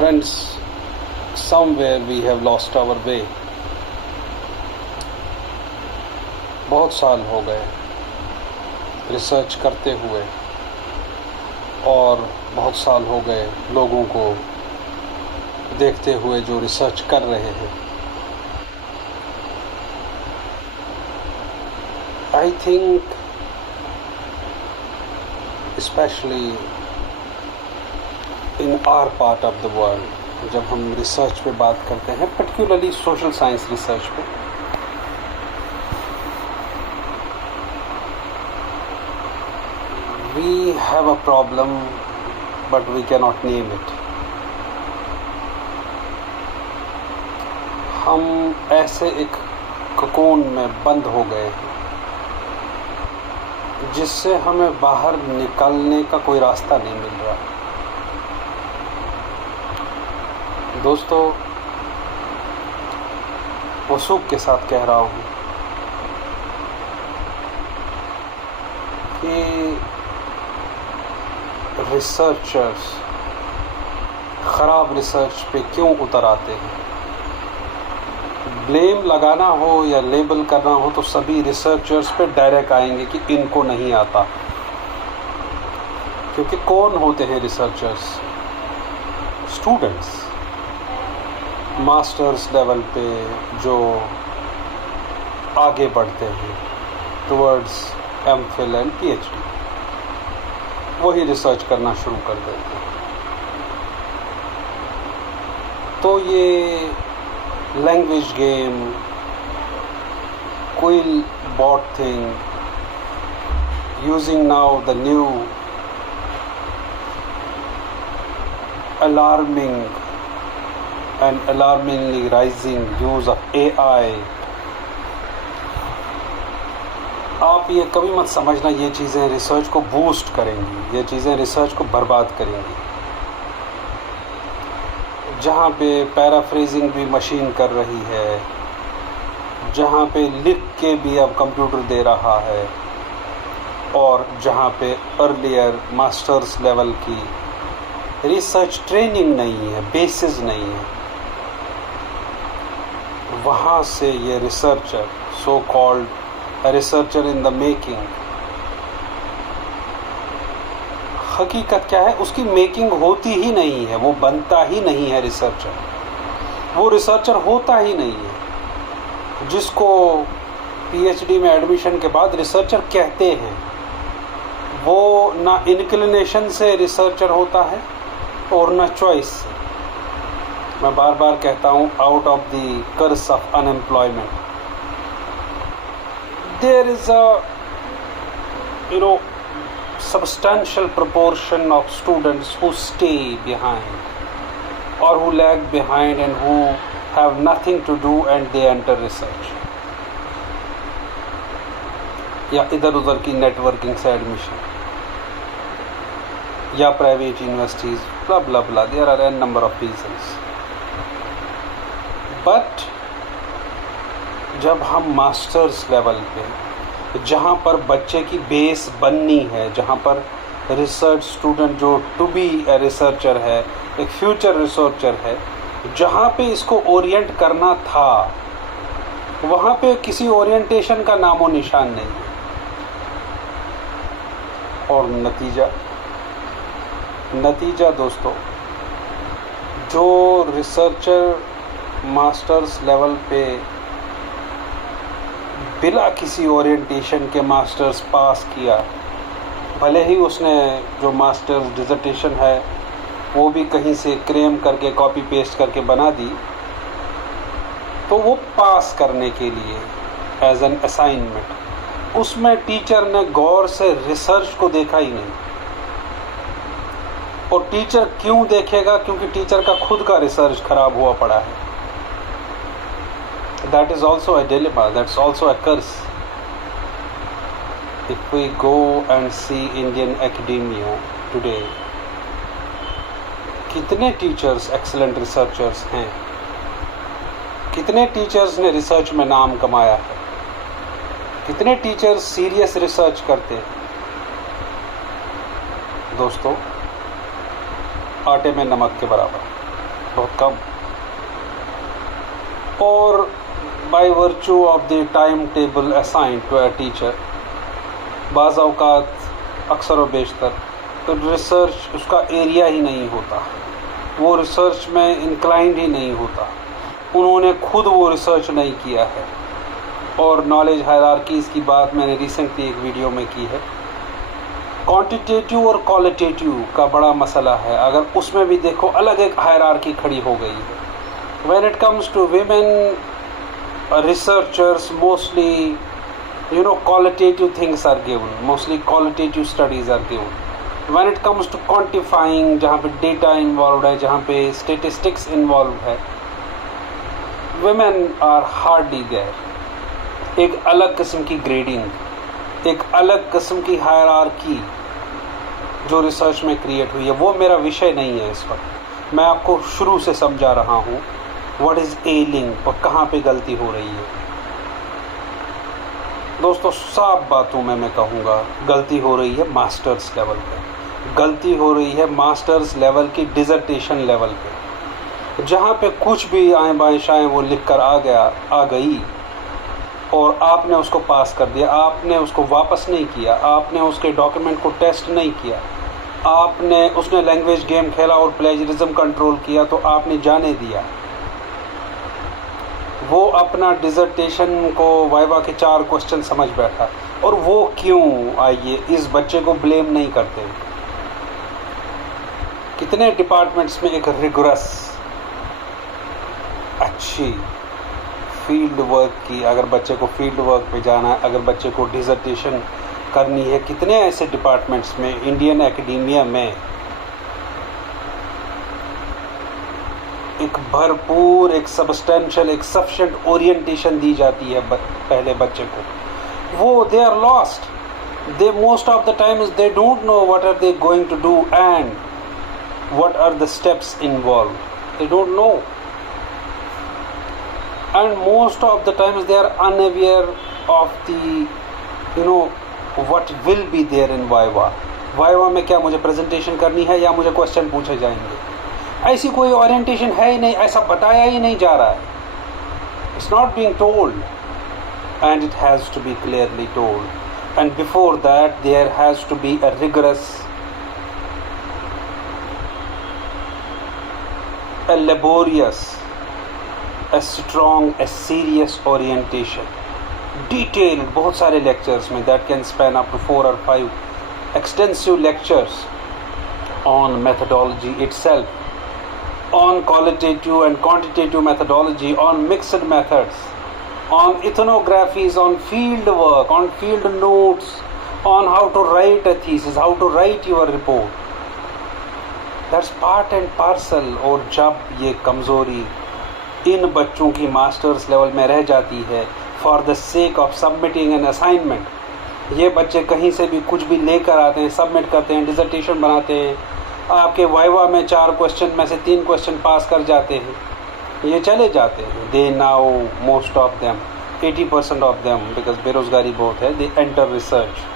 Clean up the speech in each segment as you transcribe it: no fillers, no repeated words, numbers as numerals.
Friends, somewhere we have lost our way. बहुत साल हो गए रिसर्च करते हुए और बहुत साल हो गए लोगों को देखते हुए जो रिसर्च कर रहे हैं. I think especially in our part of the world, जब हम रिसर्च पे बात करते हैं, particularly social science रिसर्च पे, we have a problem but we cannot name it. हम ऐसे एक कोकोन में बंद हो गए हैं जिससे हमें बाहर निकलने का कोई रास्ता नहीं मिल रहा. दोस्तों, वसूख के साथ कह रहा हूँ कि रिसर्चर्स ख़राब रिसर्च पे क्यों उतर आते हैं. ब्लेम लगाना हो या लेबल करना हो तो सभी रिसर्चर्स पे डायरेक्ट आएंगे कि इनको नहीं आता. क्योंकि कौन होते हैं रिसर्चर्स? स्टूडेंट्स. मास्टर्स लेवल पे जो आगे बढ़ते हैं टुवर्ड्स एमफिल एंड पीएचडी, वही रिसर्च करना शुरू कर देते हैं. तो ये language game, quill bot thing, using now the new alarming and alarmingly rising use of AI. आप ये कभी मत समझना ये चीज़ें रिसर्च को बूस्ट करेंगी, ये चीज़ें रिसर्च को बर्बाद करेंगी. जहाँ पे पैराफ्रेजिंग भी मशीन कर रही है, जहाँ पे लिख के भी अब कंप्यूटर दे रहा है, और जहाँ पे अर्लियर मास्टर्स लेवल की रिसर्च ट्रेनिंग नहीं है, बेसिस नहीं है, वहाँ से ये researcher, so called researcher in the making, हकीकत क्या है, उसकी मेकिंग होती ही नहीं है, वो बनता ही नहीं है रिसर्चर, वो रिसर्चर होता ही नहीं है. जिसको पीएचडी में एडमिशन के बाद रिसर्चर कहते हैं, वो ना इंक्लिनेशन से रिसर्चर होता है और ना चॉइस से. मैं बार बार कहता हूँ, out of the curse of unemployment there is a substantial proportion of students who stay behind or who lag behind and who have nothing to do and they enter research, या इधर उधर की networking से admission, या private universities, blah blah blah. There are an number of reasons. But जब हम masters level पे, जहाँ पर बच्चे की बेस बननी है, जहाँ पर रिसर्च स्टूडेंट जो टू बी ए रिसर्चर है, एक फ्यूचर रिसर्चर है, जहाँ पे इसको ओरिएंट करना था, वहाँ पे किसी ओरिएंटेशन का नामो निशान नहीं है. और नतीजा दोस्तों, जो रिसर्चर मास्टर्स लेवल पे बिना किसी ओरिएंटेशन के मास्टर्स पास किया, भले ही उसने जो मास्टर्स डिसर्टेशन है वो भी कहीं से क्रेम करके कॉपी पेस्ट करके बना दी, तो वो पास करने के लिए एज एन असाइनमेंट, उसमें टीचर ने गौर से रिसर्च को देखा ही नहीं. और टीचर क्यों देखेगा? क्योंकि टीचर का खुद का रिसर्च खराब हुआ पड़ा है. That is also a dilemma, that's also a curse. If we go and see Indian academia today, कितने टीचर्स एक्सीलेंट रिसर्चर्स हैं, कितने टीचर्स ने रिसर्च में नाम कमाया है, कितने टीचर्स सीरियस रिसर्च करते हैं. दोस्तों, आटे में नमक के बराबर. बहुत कम। और by virtue of the time table assigned to a teacher, बाज़ औक़ात अक्सर व बेशतर तो रिसर्च उसका एरिया ही नहीं होता, वो रिसर्च में इंक्लाइंड ही नहीं होता, उन्होंने खुद वो रिसर्च नहीं किया है। और नॉलेज हायरार्कीज़ की बात मैंने रिसेंटली एक वीडियो में की है। क्वांटिटेटिव और क्वालिटेटिव का बड़ा मसला है, अगर उसमें भी देखो अलग एक हायरार्की खड़ी हो गई है। When it comes to women researchers, mostly qualitative things are given, mostly qualitative studies are given. When it comes to quantifying, जहाँ पे data involved है, जहाँ पे statistics involved है, women are hardly there. एक अलग किस्म की grading, एक अलग किस्म की हायरार्की जो रिसर्च में क्रिएट हुई है, वो मेरा विषय नहीं है इस वक्त। मैं आपको शुरू से समझा रहा हूँ व्हाट इज़ एलिंग और कहाँ पे गलती हो रही है। दोस्तों, साफ बातों में मैं कहूँगा गलती हो रही है मास्टर्स लेवल पे, गलती हो रही है मास्टर्स लेवल की डिज़र्टेशन लेवल पे, जहाँ पे कुछ भी आए बाएँ शाएँ वो लिख कर आ गई और आपने उसको पास कर दिया, आपने उसको वापस नहीं किया, आपने उसके डॉक्यूमेंट को टेस्ट नहीं किया, आपने उसने लैंग्वेज गेम खेला और प्लेजरिज्म कंट्रोल किया तो आपने जाने दिया। वो अपना डिज़र्टेशन को वाइवा के 4 क्वेश्चन समझ बैठा, और वो क्यों, आइए इस बच्चे को ब्लेम नहीं करते। कितने डिपार्टमेंट्स में एक रिगरस अच्छी फील्ड वर्क की, अगर बच्चे को फील्ड वर्क पे जाना है, अगर बच्चे को डिज़र्टेशन करनी है, कितने ऐसे डिपार्टमेंट्स में इंडियन एकेडेमिया में एक भरपूर, एक सब्सटेंशियल, एक सफिशिएंट ओरिएंटेशन दी जाती है पहले बच्चे को। वो they are lost, they most of the times they don't know what are they going to do and what are the steps involve, they don't know, and most of the times they are unaware of the what will be there in viva में क्या मुझे presentation करनी है या मुझे question पूछे जाएंगे। ऐसी कोई ओरिएंटेशन है ही नहीं, ऐसा बताया ही नहीं जा रहा है। It's not being told and it has to be clearly told, and before that there has to be a rigorous, a laborious, a strong, a serious orientation, detailed, बहुत सारे lectures में that can span up to 4 or 5 extensive lectures on methodology itself, on qualitative and quantitative methodology, on mixed methods, on ethnographies, on field work, on field notes, on how to write a thesis, how to write your report. That's part and parcel। और जब ये कमज़ोरी इन बच्चों की masters level में रह जाती है for the sake of submitting an assignment, ये बच्चे कहीं से भी कुछ भी लेकर आते हैं, सबमिट करते हैं, डिज़र्टेशन बनाते हैं, आपके वाइवा में 4 क्वेश्चन में से 3 क्वेश्चन पास कर जाते हैं, ये चले जाते हैं। They now most of them, 80% of them, because बेरोज़गारी बहुत है, they enter research.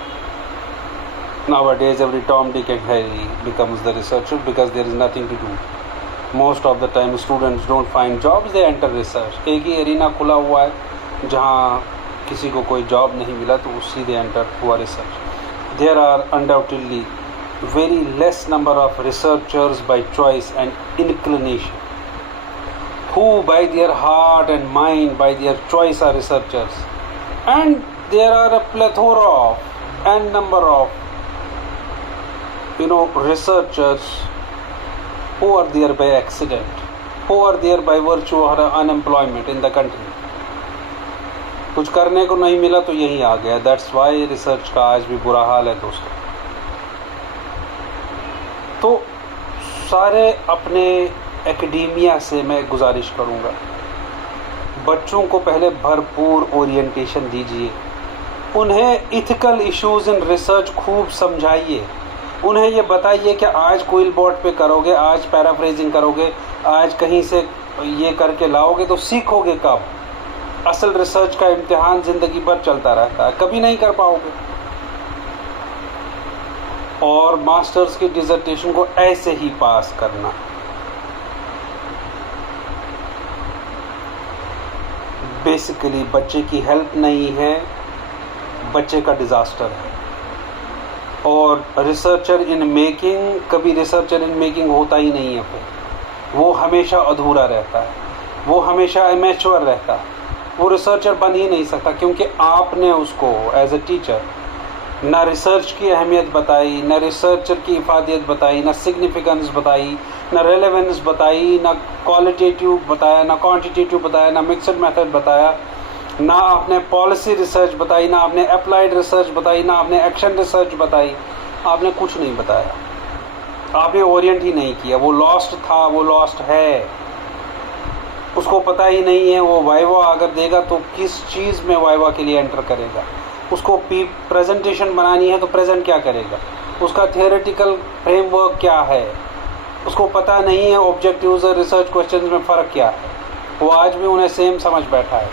Nowadays every Tom, Dick and Harry becomes the researcher because there is nothing to do. Most of the time students don't find jobs, they enter research। एक ही arena खुला हुआ है जहाँ किसी को कोई जॉब नहीं मिला तो उसी दे एंटर हुआ research. There are undoubtedly very less number of researchers by choice and inclination, who by their heart and mind, by their choice are researchers, and there are a plethora of and number of researchers who are there by accident, who are there by virtue of unemployment in the country। कुछ करने को नहीं मिला तो यहीं आ गया। That's why research का आज भी बुरा हाल है दोस्तों। तो सारे अपने एकेडेमिया से मैं गुजारिश करूँगा, बच्चों को पहले भरपूर ओरिएंटेशन दीजिए, उन्हें इथिकल इश्यूज़ इन रिसर्च खूब समझाइए, उन्हें ये बताइए कि आज क्विल बोर्ड पे करोगे, आज पैराफ्रेजिंग करोगे, आज कहीं से ये करके लाओगे तो सीखोगे कब। असल रिसर्च का इम्तिहान ज़िंदगी भर चलता रहता है, कभी नहीं कर पाओगे। और मास्टर्स की डिज़र्टेशन को ऐसे ही पास करना, बेसिकली बच्चे की हेल्प नहीं है, बच्चे का डिज़ास्टर है। और रिसर्चर इन मेकिंग, कभी रिसर्चर इन मेकिंग होता ही नहीं है, फिर वो हमेशा अधूरा रहता है, वो हमेशा इमेच्योर रहता है, वो रिसर्चर बन ही नहीं सकता, क्योंकि आपने उसको एज ए टीचर ना रिसर्च की अहमियत बताई, ना रिसर्चर की इफादियत बताई, ना सिग्निफिकेंस बताई, ना रेलेवेंस बताई, ना क्वालिटेटिव बताया, ना क्वांटिटेटिव बताया, ना मिक्सड मेथड बताया, ना आपने पॉलिसी रिसर्च बताई, ना आपने अप्लाइड रिसर्च बताई, ना आपने एक्शन रिसर्च बताई। आपने कुछ नहीं बताया, आपने ओरिएंट ही नहीं किया। वो लॉस्ट था, वो लॉस्ट है, उसको पता ही नहीं है वो वाइवा अगर देगा तो किस चीज़ में वाइवा के लिए एंटर करेगा। उसको प्रेजेंटेशन बनानी है तो प्रेजेंट क्या करेगा, उसका थियोरेटिकल फ्रेमवर्क क्या है, उसको पता नहीं है ऑब्जेक्टिव्स और रिसर्च क्वेश्चंस में फ़र्क क्या है। वो आज भी उन्हें सेम समझ बैठा है।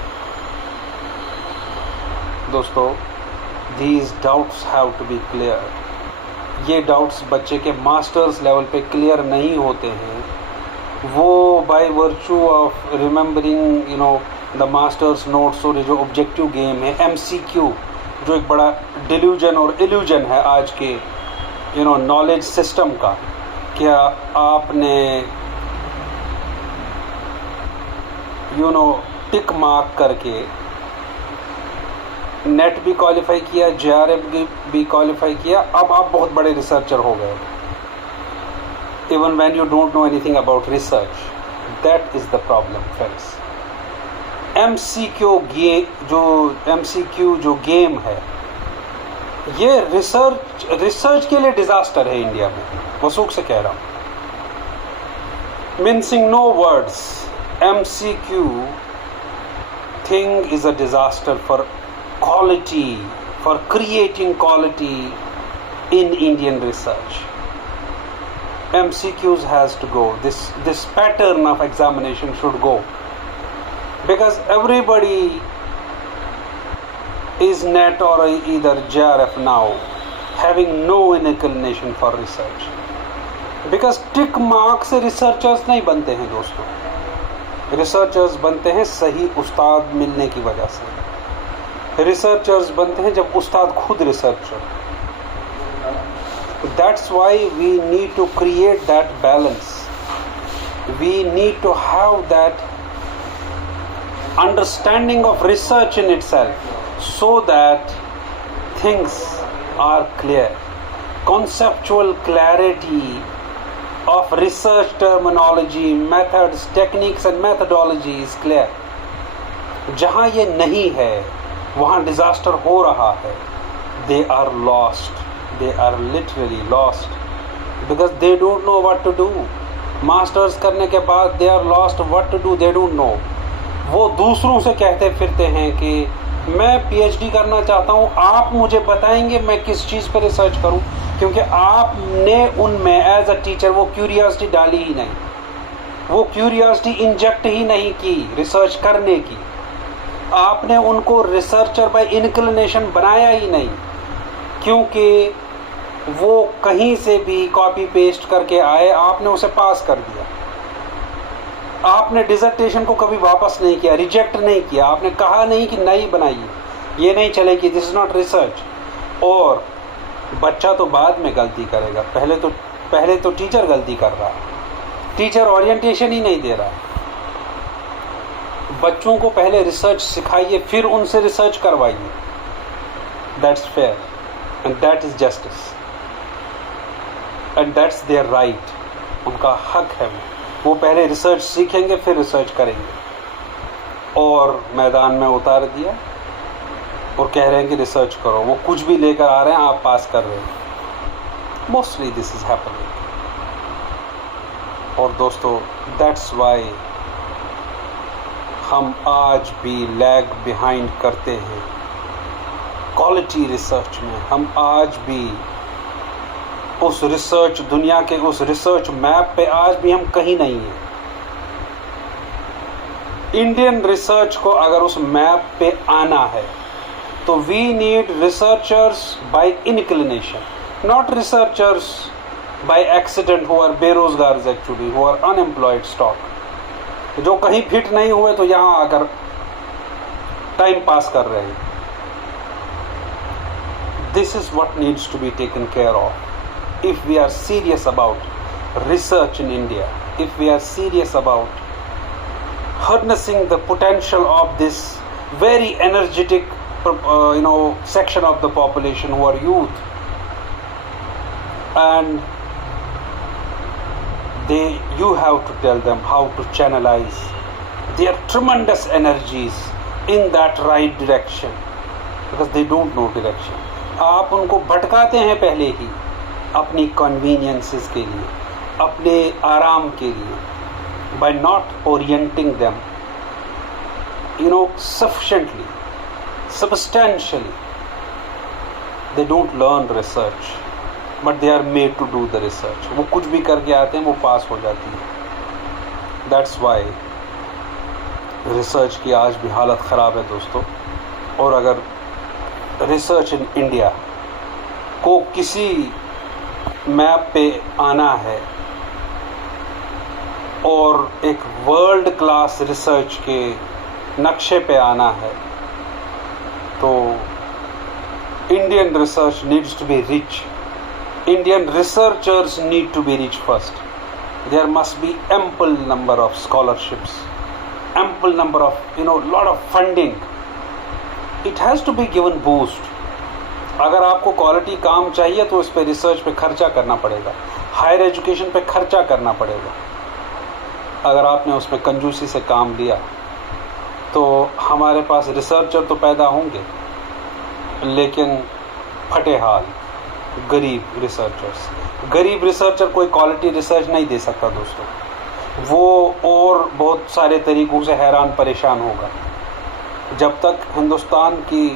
दोस्तों, these doubts have to be clear. ये डाउट्स बच्चे के मास्टर्स लेवल पे क्लियर नहीं होते हैं। वो bye virtue of remembering the masters notes और जो ऑब्जेक्टिव गेम है MCQ, जो एक बड़ा डिल्यूजन और इल्यूजन है आज के नॉलेज सिस्टम का। क्या आपने टिक मार्क करके नेट भी क्वालिफाई किया, JRF भी क्वालिफाई किया, अब आप बहुत बड़े रिसर्चर हो गए। Even when you don't know anything about research, that is the problem friends. MCQ जो गेम है, ये रिसर्च के लिए डिजास्टर है इंडिया में। वसूख से कह रहा हूं, mincing no words, MCQ thing is a disaster for quality, for creating quality in Indian research. MCQs has to go. This pattern of examination should go, because everybody is NET or either JRF now, having no inclination for research. Because tick mark से researchers नहीं बनते हैं दोस्तों। Researchers बनते हैं सही उस्ताद मिलने की वजह से। रिसर्चर्स बनते हैं जब उस्ताद खुद researcher. That's why we need to create that balance. We need to have that understanding of research in itself, so that things are clear. Conceptual clarity of research terminology, methods, techniques and methodology is clear. जहाँ ये नहीं है वहाँ disaster हो रहा है। They are lost. They are literally lost because they don't know what to do. Masters करने के बाद they are lost what to do. They don't know. वो दूसरों से कहते फिरते हैं कि मैं PhD करना चाहता हूँ, आप मुझे बताएंगे मैं किस चीज़ पर रिसर्च करूँ, क्योंकि आपने उनमें एज अ टीचर वो क्यूरियोसिटी डाली ही नहीं, वो क्यूरियोसिटी इंजेक्ट ही नहीं की रिसर्च करने की। आपने उनको रिसर्चर बाय इंक्लिनेशन बनाया ही नहीं, क्योंकि वो कहीं से भी कॉपी पेस्ट करके आए, आपने उसे पास कर दिया। आपने डिसर्टेशन को कभी वापस नहीं किया, रिजेक्ट नहीं किया, आपने कहा नहीं कि नई बनाइए, ये नहीं चलेगी, दिस इज नॉट रिसर्च। और बच्चा तो बाद में गलती करेगा, पहले तो टीचर गलती कर रहा है, टीचर ओरिएंटेशन ही नहीं दे रहा है। बच्चों को पहले रिसर्च सिखाइए, फिर उनसे रिसर्च करवाइए। That's fair and that is justice and that's their right. उनका हक है, वो पहले रिसर्च सीखेंगे फिर रिसर्च करेंगे। और मैदान में उतार दिया और कह रहे हैं कि रिसर्च करो, वो कुछ भी लेकर आ रहे हैं, आप पास कर रहे हैं। Mostly this is happening. और दोस्तों, दैट्स वाई हम आज भी लैग बिहाइंड करते हैं क्वालिटी रिसर्च में। हम आज भी उस रिसर्च दुनिया के उस रिसर्च मैप पे आज भी हम कहीं नहीं हैं। इंडियन रिसर्च को अगर उस मैप पे आना है तो we need researchers by inclination, not researchers by accident who are बेरोजगार actually, who are unemployed stock, जो कहीं फिट नहीं हुए तो यहाँ आकर टाइम पास कर रहे हैं. This is what needs to be taken care of if we are serious about research in India, if we are serious about harnessing the potential of this very energetic section of the population who are youth, and you have to tell them how to channelize their tremendous energies in that right direction, because they don't know direction. आप उनको भटकाते हैं पहले ही अपनी conveniences के लिए, अपने आराम के लिए, by not orienting them sufficiently, substantially. They don't learn research, but they are made to do the research. वो कुछ भी करके आते हैं, वो पास हो जाती है. That's why रिसर्च की आज भी हालत ख़राब है दोस्तों. और अगर रिसर्च इन इंडिया को किसी मैप पे आना है और एक वर्ल्ड क्लास रिसर्च के नक्शे पे आना है, तो Indian research needs to be rich. Indian researchers need to be rich first. There must be ample number of scholarships, ample number of lot of funding. It has to be given boost. अगर आपको quality काम चाहिए तो इस पे research पे खर्चा करना पड़ेगा, हायर एजुकेशन पे खर्चा करना पड़ेगा. अगर आपने उसमें कंजूसी से काम लिया तो हमारे पास रिसर्चर तो पैदा होंगे, लेकिन फटे हाल गरीब रिसर्चर्स. गरीब रिसर्चर कोई क्वालिटी रिसर्च नहीं दे सकता दोस्तों. वो और बहुत सारे तरीक़ों से हैरान परेशान होगा. जब तक हिंदुस्तान की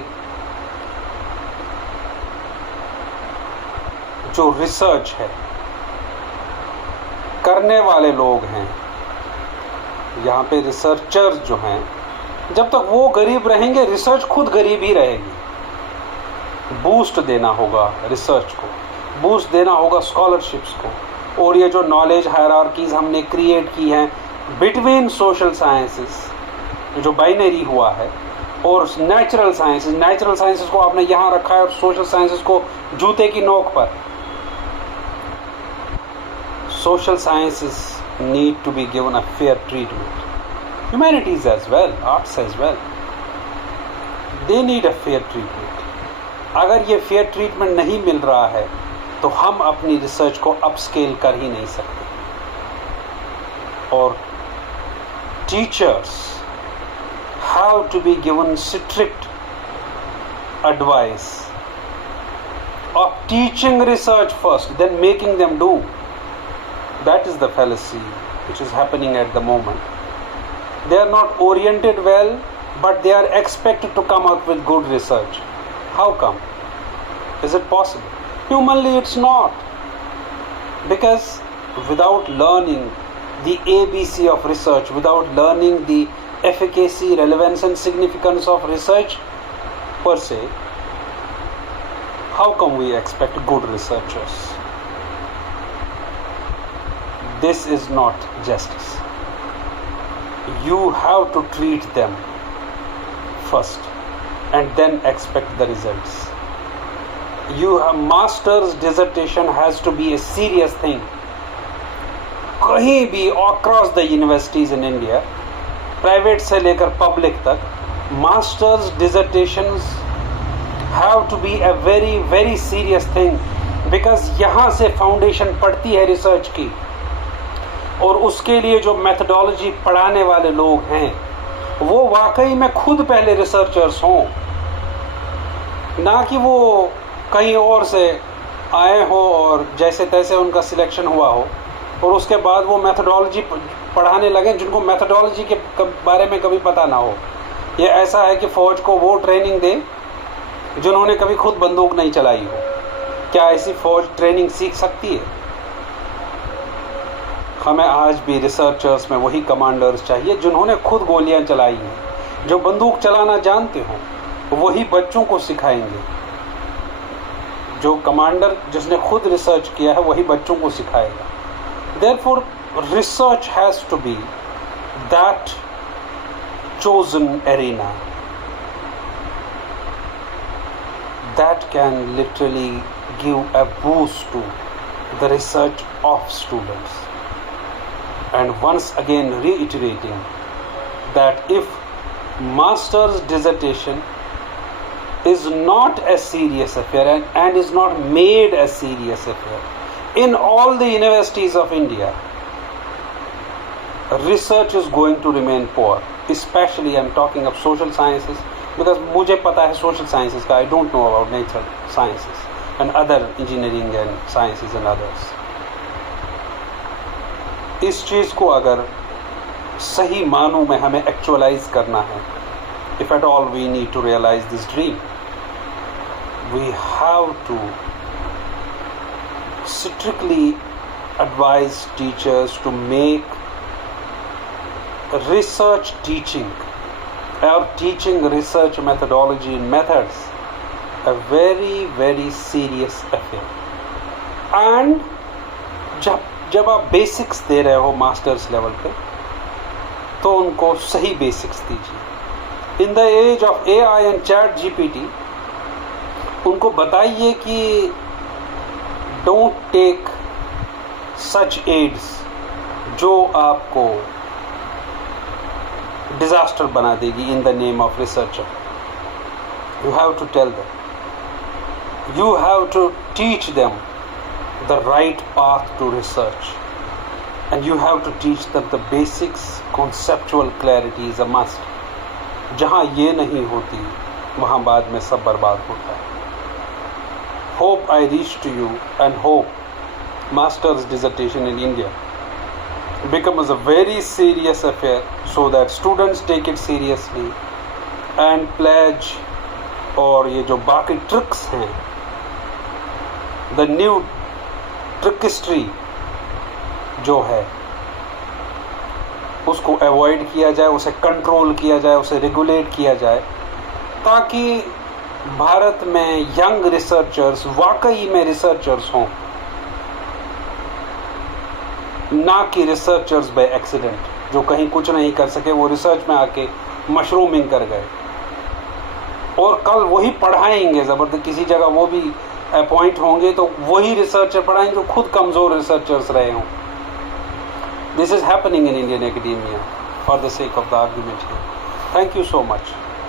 जो रिसर्च है, करने वाले लोग हैं यहाँ पे, रिसर्चर्स जो हैं, जब तक वो गरीब रहेंगे, रिसर्च खुद गरीब ही रहेगी. बूस्ट देना होगा रिसर्च को, बूस्ट देना होगा स्कॉलरशिप्स को. और ये जो नॉलेज हायरार्कीज हमने क्रिएट की हैं बिटवीन सोशल साइंसेस, जो बाइनरी हुआ है, और नेचुरल साइंसेस को आपने यहाँ रखा है और सोशल साइंसेस को जूते की नोक पर. Social sciences need to be given a fair treatment. Humanities as well, arts as well, they need a fair treatment. अगर ये फेयर ट्रीटमेंट नहीं मिल रहा है तो हम अपनी रिसर्च को अपस्केल कर ही नहीं सकते. और teachers have to be given strict advice of teaching research first, then making them do. That is the fallacy which is happening at the moment. They are not oriented well, but they are expected to come out with good research. How come? Is it possible? Humanly it's not, because without learning the ABC of research, without learning the efficacy, relevance and significance of research per se, how come we expect good researchers? This is not justice. You have to treat them first and then expect the results. Master's dissertation has to be a serious thing. कहीं भी across the universities in India, private से लेकर public तक, masters dissertations have to be a very very serious thing, because यहाँ से foundation पड़ती है research की. और उसके लिए जो मेथडोलॉजी पढ़ाने वाले लोग हैं वो वाकई में खुद पहले रिसर्चर्स हों, ना कि वो कहीं और से आए हो और जैसे तैसे उनका सिलेक्शन हुआ हो और उसके बाद वो मेथडोलॉजी पढ़ाने लगे जिनको मेथडोलॉजी के बारे में कभी पता ना हो. ये ऐसा है कि फ़ौज को वो ट्रेनिंग दे जिन्होंने कभी खुद बंदूक नहीं चलाई हो. क्या ऐसी फ़ौज ट्रेनिंग सीख सकती है? हमें आज भी रिसर्चर्स में वही कमांडर्स चाहिए जिन्होंने खुद गोलियां चलाई हैं, जो बंदूक चलाना जानते हों. वही बच्चों को सिखाएंगे. जो कमांडर जिसने खुद रिसर्च किया है वही बच्चों को सिखाएगा. Therefore, research has to be that chosen arena that can literally give a boost to the research of students. And once again reiterating that if master's dissertation is not a serious affair and is not made a serious affair in all the universities of India, research is going to remain poor. Especially I'm talking of social sciences, because मुझे पता है social sciences का, I don't know about natural sciences and other engineering and sciences and others. इस चीज़ को अगर सही मानों में हमें एक्चुअलाइज करना है, if at all we need to realize this dream, we have to strictly advise teachers to make research teaching or teaching research methodology and methods a very very serious affair. And जब आप basics दे रहे हो masters level पे, तो उनको सही basics दीजिए. In the age of AI and chat GPT, उनको बताइए कि डोंट टेक सच एड्स जो आपको डिजास्टर बना देगी in the name of researcher. You have to tell them, you have to teach them the right path to research, and you have to teach them the basics. Conceptual clarity is a must. जहाँ ये नहीं होती वहाँ बाद में सब बर्बाद होता है. Hope I reach to you and hope master's dissertation in India becomes a very serious affair, so that students take it seriously and pledge. और ये जो बाकी ट्रिक्स हैं, the new ट्रिकिस्ट्री जो है, उसको अवॉइड किया जाए, उसे कंट्रोल किया जाए, उसे रेगुलेट किया जाए, ताकि भारत में यंग रिसर्चर्स वाकई में रिसर्चर्स हों, ना कि रिसर्चर्स बाय एक्सीडेंट जो कहीं कुछ नहीं कर सके, वो रिसर्च में आके मशरूमिंग कर गए और कल वही पढ़ाएंगे ज़बरदस्त किसी जगह, वो भी अपॉइंट होंगे तो वही रिसर्चर पढ़ाएंगे जो खुद कमज़ोर रिसर्चर्स रहे हों. This is happening in Indian academia for the sake of the argument here. Thank you so much.